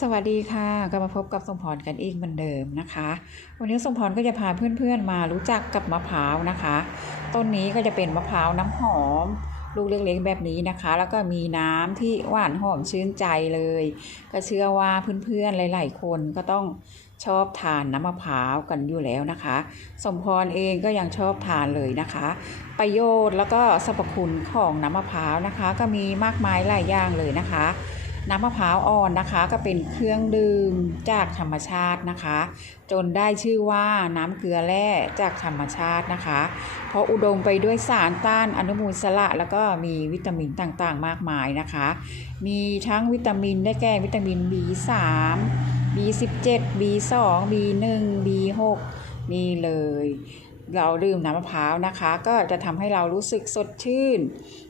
สวัสดีค่ะก็มาพบกับสมพรกันอีกเหมือนเดิมนะคะ วันนี้สมพรก็จะพาเพื่อนๆมารู้จักกับมะพร้าวนะคะ ต้นนี้ก็จะเป็นมะพร้าวน้ำหอม ลูกเล็กๆแบบนี้นะคะ แล้วก็มีน้ำที่หวานหอมชื่นใจเลย ก็เชื่อว่าเพื่อนๆหลาย ๆ คนก็ต้องชอบทานน้ำมะพร้าวกันอยู่แล้วนะคะ สมพรเองก็ยังชอบทานเลยนะคะ ประโยชน์แล้วก็สรรพคุณของน้ำมะพร้าวนะคะ ก็มีมากมายหลายอย่างเลยนะคะ น้ำมะพร้าวอ่อนนะคะ ก็เป็นเครื่องดื่มจากธรรมชาตินะคะ จนได้ชื่อว่าน้ำเกลือแร่จากธรรมชาตินะคะ เพราะอุดมไปด้วยสารต้านอนุมูลอิสระแล้วก็มีวิตามินต่างๆ มากมายนะคะ มีทั้งวิตามินได้แก่วิตามิน B3 B17 B2 B1 B6 นี่เลย เราดื่มน้ำมะพร้าวนะคะ ก็จะทำให้เรารู้สึกสดชื่น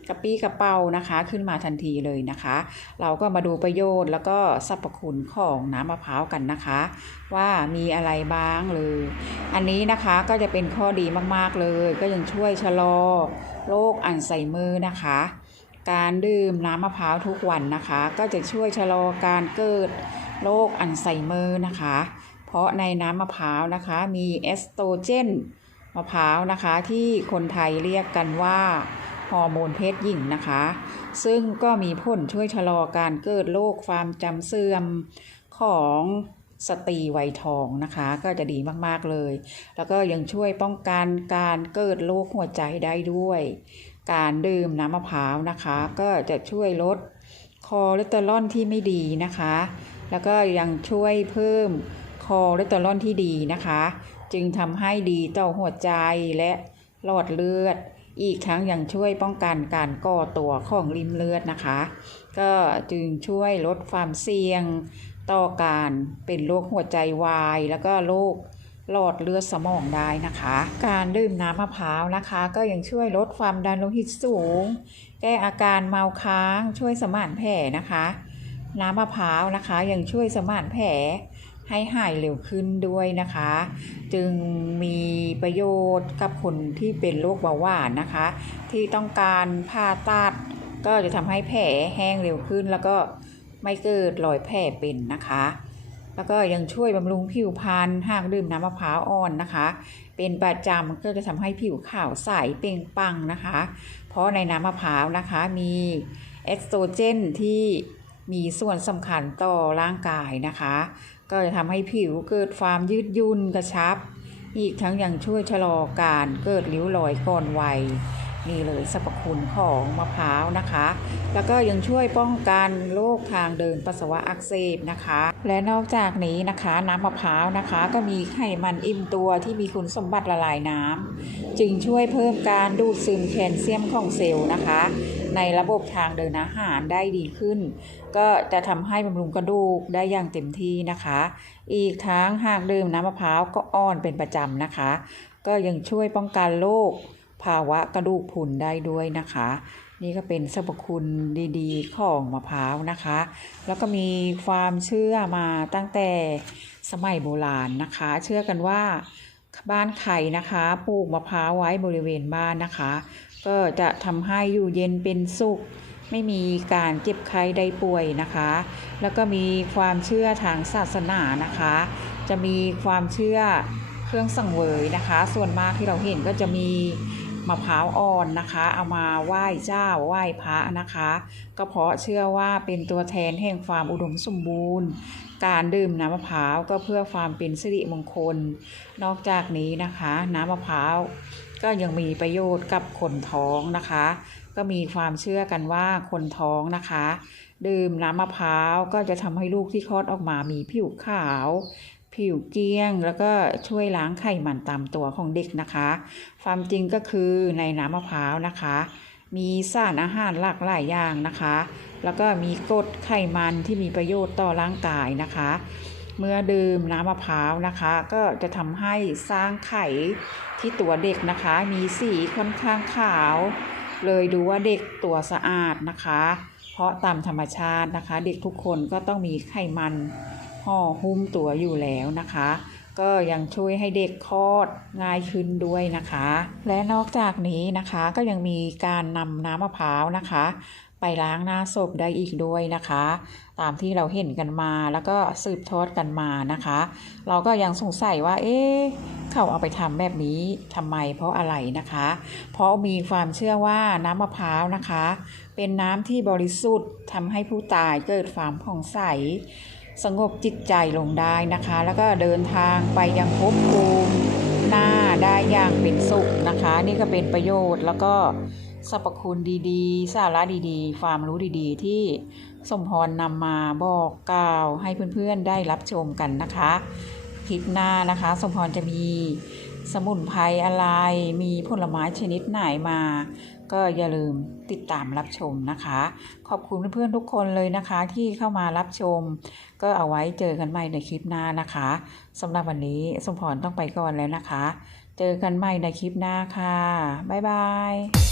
กระปี้กระเป๋านะคะ ขึ้นมาทันทีเลยนะคะ เราก็มาดูประโยชน์แล้วก็สรรพคุณของน้ำมะพร้าวกันนะคะ ว่ามีอะไรบ้างเลย อันนี้นะคะก็จะเป็นข้อดีมากๆเลย ก็ยังช่วยชะลอโรคอัลไซเมอร์นะคะ การดื่มน้ำมะพร้าวทุกวันนะคะ ก็จะช่วยชะลอการเกิดโรคอัลไซเมอร์นะคะ เพราะในน้ำมะพร้าวนะคะ มีเอสโตรเจน มะพร้าวนะคะที่คนไทยเรียกกันว่าฮอร์โมนเพศหญิงนะคะ ซึ่งก็มีผลช่วยชะลอการเกิดโรคความจำเสื่อมของสตรีวัยทองนะคะ ก็จะดีมาก ๆ เลย แล้วก็ยังช่วยป้องกันการเกิดโรคหัวใจได้ด้วย การดื่มน้ำมะพร้าวนะคะ ก็จะช่วยลดคอเลสเตอรอลที่ไม่ดีนะคะ แล้วก็ยังช่วยเพิ่มคอเลสเตอรอลที่ดีนะคะ จึงทำให้ดีต่อหัวใจและหลอดเลือด อีกทั้งยังช่วยป้องกันการก่อตัวของริมเลือดนะคะ ก็จึงช่วยลดความเสี่ยงต่อการเป็นโรคหัวใจวาย แล้วก็โรคหลอดเลือดสมองได้นะคะ การดื่มน้ำมะพร้าวนะคะ ก็ยังช่วยลดความดันโลหิตสูง แก้อาการเมาค้างช่วยสมานแผลนะคะ น้ำมะพร้าวนะคะ ยังช่วยสมานแผล ให้หายเร็วขึ้นด้วยนะคะ จึงมีประโยชน์กับคนที่เป็นโรคเบาหวานนะคะ ที่ต้องการผ่าตัดก็จะทำให้แผลแห้งเร็วขึ้น แล้วก็ไม่เกิดรอยแผลเป็นนะคะแล้วก็ยังช่วยบำรุงผิวพรรณหากดื่มน้ำมะพร้าวอ่อนนะคะ เป็นประจำก็จะทำให้ผิวขาวใสเปล่งปลังนะคะ เพราะในน้ำมะพร้าวนะคะมีเอสโตรเจนที่มีส่วนสำคัญต่อร่างกายนะคะ ก็จะทำให้ผิวเกิดความยืดยุ่นกระชับ อีกทั้งยังช่วยชะลอการเกิดริ้วรอยก่อนวัยนี่เลยสรรพคุณของมะพร้าวนะคะ แล้วก็ยังช่วยป้องกันโรคทางเดินปัสสาวะอักเสบนะคะ และนอกจากนี้นะคะ น้ำมะพร้าวนะคะ ก็มีไขมันอิ่มตัวที่มีคุณสมบัติละลายน้ำจึงช่วยเพิ่มการดูดซึมแคลเซียมของเซลล์นะคะ ในระบบทางเดินอาหารได้ดีขึ้น ก็จะทำให้บำรุงกระดูกได้อย่างเต็มที่นะคะ อีกทั้งหากดื่มน้ำมะพร้าวก็อ่อนเป็นประจำนะคะ ก็ยังช่วยป้องกันโรคภาวะกระดูกพรุนได้ด้วยนะคะ นี่ก็เป็นสรรพคุณดีๆ ของมะพร้าวนะคะ แล้วก็มีความเชื่อมาตั้งแต่สมัยโบราณนะคะ เชื่อกันว่าบ้านใครนะคะปลูกมะพร้าวไว้บริเวณบ้านนะคะ ก็จะทำให้อยู่เย็นเป็นสุข ไม่มีการเจ็บไข้ได้ป่วยนะคะ แล้วก็มีความเชื่อทางศาสนานะคะ จะมีความเชื่อเครื่องสังเวยนะคะ ส่วนมากที่เราเห็นก็จะมีมะพร้าวอ่อนนะคะ เอามาไหว้เจ้าไหว้พระนะคะ ก็เพราะเชื่อว่าเป็นตัวแทนแห่งความอุดมสมบูรณ์ การดื่มน้ำมะพร้าวก็เพื่อความเป็นสิริมงคล นอกจากนี้นะคะ น้ำมะพร้าว ก็ยังมีประโยชน์กับคนท้องนะคะ ก็มีความเชื่อกันว่าคนท้องนะคะ ดื่มน้ำมะพร้าวก็จะทำให้ลูกที่คลอดออกมามีผิวขาว ผิวเกลี้ยง แล้วก็ช่วยล้างไขมันตามตัวของเด็กนะคะ ความจริงก็คือในน้ำมะพร้าวนะคะ มีสารอาหารหลากหลายอย่างนะคะ แล้วก็มีกรดไขมันที่มีประโยชน์ต่อร่างกายนะคะ เมื่อดื่มน้ำมะพร้าวนะคะ ก็จะทำให้สร้างไข่ที่ตัวเด็กนะคะ มีสีค่อนข้างขาว เลยดูว่าเด็กตัวสะอาดนะคะ เพราะตามธรรมชาตินะคะ เด็กทุกคนก็ต้องมีไขมันห่อหุ้มตัวอยู่แล้วนะคะ ก็ยังช่วยให้เด็กคลอดง่ายขึ้นด้วยนะคะ และนอกจากนี้นะคะก็ยังมีการนำน้ำมะพร้าวนะคะ ไปล้างหน้าศพได้อีกด้วยนะคะ ตามที่เราเห็นกันมาแล้วก็สืบทอดกันมานะคะ เราก็ยังสงสัยว่า เอ๊ะเขาเอาไปทำแบบนี้ทำไมเพราะอะไรนะคะ เพราะมีความเชื่อว่าน้ำมะพร้าวนะคะ เป็นน้ำที่บริสุทธิ์ทำให้ผู้ตายเกิดความผ่องใสสงบจิตใจลงได้นะคะ แล้วก็เดินทางไปยังภพภูมิหน้าได้อย่างเป็นสุขนะคะ นี่ก็เป็นประโยชน์แล้วก็ สรรพคุณดีๆ สาระดีๆ ความรู้ดีๆ ที่สมพรนำมาบอกกล่าวให้เพื่อนๆได้รับชมกันนะคะ คลิปหน้านะคะ สมพรจะมีสมุนไพรอะไร มีผลไม้ชนิดไหนมา ก็อย่าลืมติดตามรับชมนะคะ ขอบคุณเพื่อนๆทุกคนเลยนะคะที่เข้ามารับชม ก็เอาไว้เจอกันใหม่ในคลิปหน้านะคะสำหรับวันนี้สมพรต้องไปก่อนแล้วนะคะ เจอกันใหม่ในคลิปหน้าค่ะ บ๊ายบาย